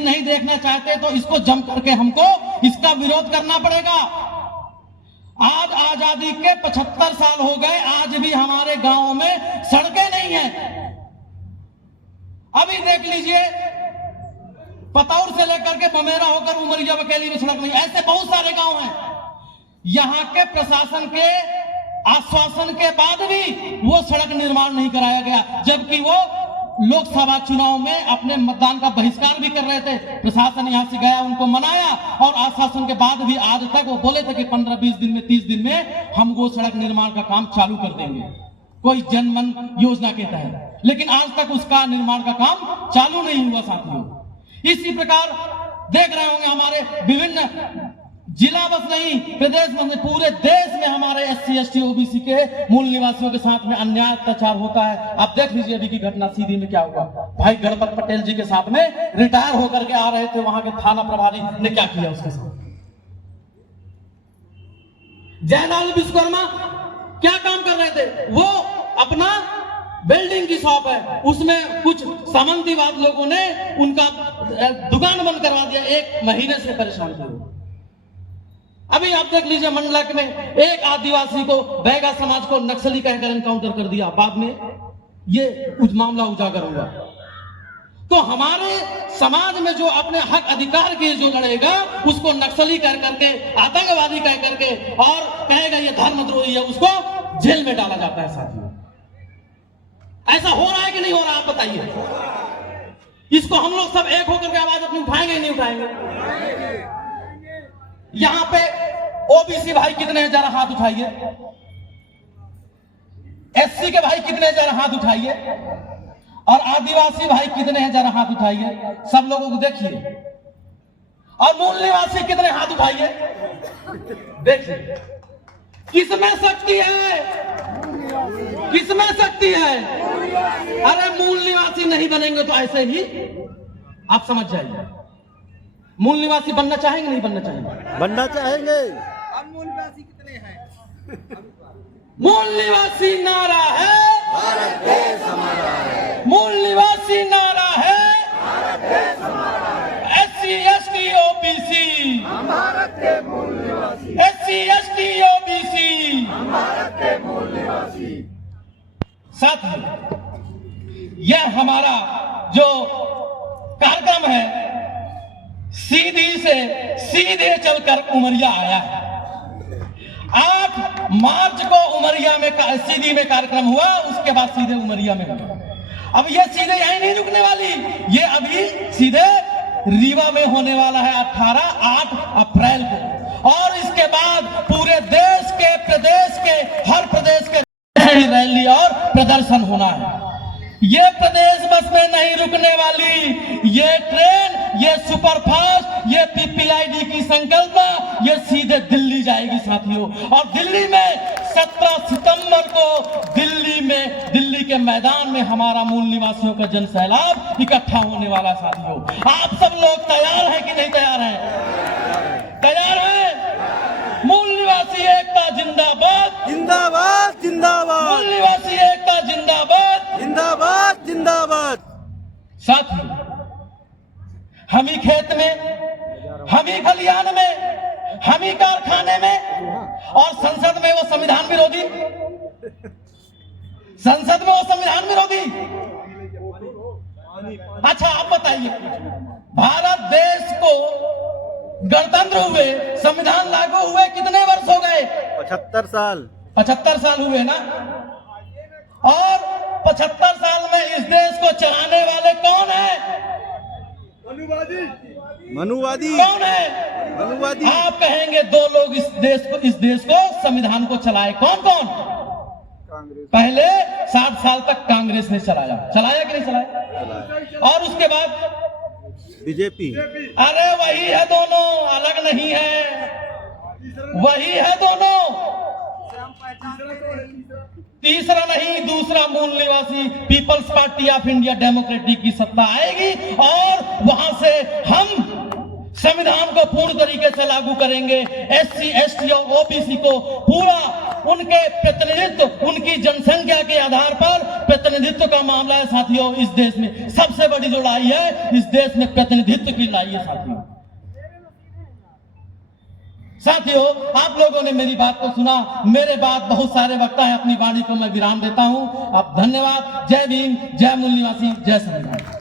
दिन नहीं देखना चाहते तो इसको जम करके हमको इसका विरोध करना पड़ेगा। आज आजादी के 75 साल हो गए, आज भी हमारे गांवों में सड़कें नहीं हैं। अभी देख लीजिए, पतौर से लेकर के बमेरा होकर उमरिया बकेली में सड़क नहीं, ऐसे बहुत सारे गांव हैं। यहां के प्रशासन के आश्वासन के बाद भी वो सड़क निर्माण नहीं कराया गया, जबकि वो लोकसभा चुनाव में अपने मतदान का बहिष्कार भी कर रहे थे। प्रशासन यहां से गया, उनको मनाया और आश्वासन के बाद भी आज तक वो बोले थे कि 15-20 दिन में 30 दिन में हम वो सड़क निर्माण का काम चालू कर देंगे, कोई जनमन योजना के तहत, लेकिन आज तक उसका निर्माण का काम चालू नहीं हुआ साथियों। इसी प्रकार देख रहे होंगे हमारे विभिन्न जिला बस नहीं, प्रदेश में, पूरे देश में हमारे SC ST OBC के मूल निवासियों के साथ में अन्याय अत्याचार होता है। आप देख लीजिए अभी की घटना सीधी में क्या हुआ। भाई गणपत पटेल जी के साथ में रिटायर होकर के आ रहे थे, वहां के थाना प्रभारी ने क्या किया उसके साथ। जयलाल विश्वकर्मा क्या काम कर रहे थे, वो अपना बिल्डिंग की शॉप है, उसमें कुछ सामंतीवाद लोगों ने उनका दुकान बंद करवा दिया, 1 महीने से परेशान थे। अभी आप देख लीजिए मंडला में एक आदिवासी को, बैगा समाज को नक्सली कहकर एनकाउंटर कर दिया, बाद में ये मामला उजागर हुआ। तो हमारे समाज में जो अपने हक अधिकार के जो लड़ेगा उसको नक्सली कह करके, आतंकवादी कह करके और कहेगा ये धर्मद्रोही है, उसको जेल में डाला जाता है साथियों। ऐसा हो रहा है कि नहीं हो रहा, आप बताइए। इसको हम लोग सब एक होकर के आवाज अपनी उठाएंगे नहीं उठाएंगे? यहां पे OBC भाई कितने हैं जरा हाथ उठाइए, SC के भाई कितने हैं जरा हाथ उठाइए, और आदिवासी भाई कितने हैं जरा हाथ उठाइए, सब लोगों को देखिए। और मूल निवासी कितने हाथ उठाइए, देखिए। किसमें शक्ति है, किसमें शक्ति है? अरे मूल निवासी नहीं बनेंगे तो ऐसे ही आप समझ जाइए। मूल निवासी बनना चाहेंगे नहीं बनना चाहेंगे? बनना चाहेंगे। मूल निवासी कितने हैं? मूल निवासी नारा है भारत देश हमारा है, मूल निवासी नारा है भारत देश हमारा है, SC ST OBC हम भारत के मूल निवासी, SC ST OBC हम भारत के मूल निवासी। साथियों, यह हमारा जो कार्यक्रम है सीधे चलकर उमरिया आया है। 8 मार्च को उमरिया में सीधी में कार्यक्रम हुआ, उसके बाद सीधे उमरिया में हुआ। अब ये सीधे यहीं नहीं रुकने वाली, ये अभी सीधे रीवा में होने वाला है 8 अप्रैल को, और इसके बाद पूरे देश के, प्रदेश के, हर प्रदेश के रैली और प्रदर्शन होना है। ये प्रदेश बस में नहीं रुकने वाली, ये ट्रेन, ये सुपरफास्ट, ये PPID की संकल्पना, ये सीधे दिल्ली जाएगी साथियों। और दिल्ली में 17 सितंबर को दिल्ली के मैदान में हमारा मूल निवासियों का जन सैलाब इकट्ठा होने वाला साथियों। आप सब लोग तैयार हैं कि नहीं तैयार हैं? तैयार हैं? मूल निवासी एकता जिंदाबाद, जिंदाबाद जिंदाबाद, मूल निवासी एकता जिंदाबाद, जिंदाबाद जिंदाबाद। साथियों, हम ही खेत में, हम ही खलिहान में, हम ही कारखाने में, और संसद में वो संविधान विरोधी, संसद में वो संविधान विरोधी। अच्छा आप बताइए, भारत देश को गणतंत्र हुए, संविधान लागू हुए कितने वर्ष हो गए? 75 साल। 75 साल हुए ना। और 75 साल में इस देश को चलाने वाले कौन है? मनुवादी। कौन है? मनुवादी। आप कहेंगे 2 लोग इस देश को संविधान को चलाए, कौन कौन? पहले 60 साल तक कांग्रेस ने चलाया कि नहीं चलाया? और उसके बाद बीजेपी। अरे वही है दोनों, अलग नहीं है, वही है दोनों, तीसरा नहीं, दूसरा मूल निवासी peoples party of India democratic की सत्ता आएगी, और वहां से हम संविधान को पूर्ण तरीके से लागू करेंगे। SC ST और OBC को पूरा उनके प्रतिनिधित्व, उनकी जनसंख्या के आधार पर प्रतिनिधित्व का मामला है साथियों। इस देश में सबसे बड़ी जो लड़ाई है, इस देश में प्रतिनिधित्व की लड़ाई है साथियों। साथियों, आप लोगों ने मेरी बात को सुना, मेरे बाद बहुत सारे वक्ता है, अपनी वाणी को मैं विराम देता हूं। आप धन्यवाद। जय भीम, जय मूल निवासी, जय संविधान।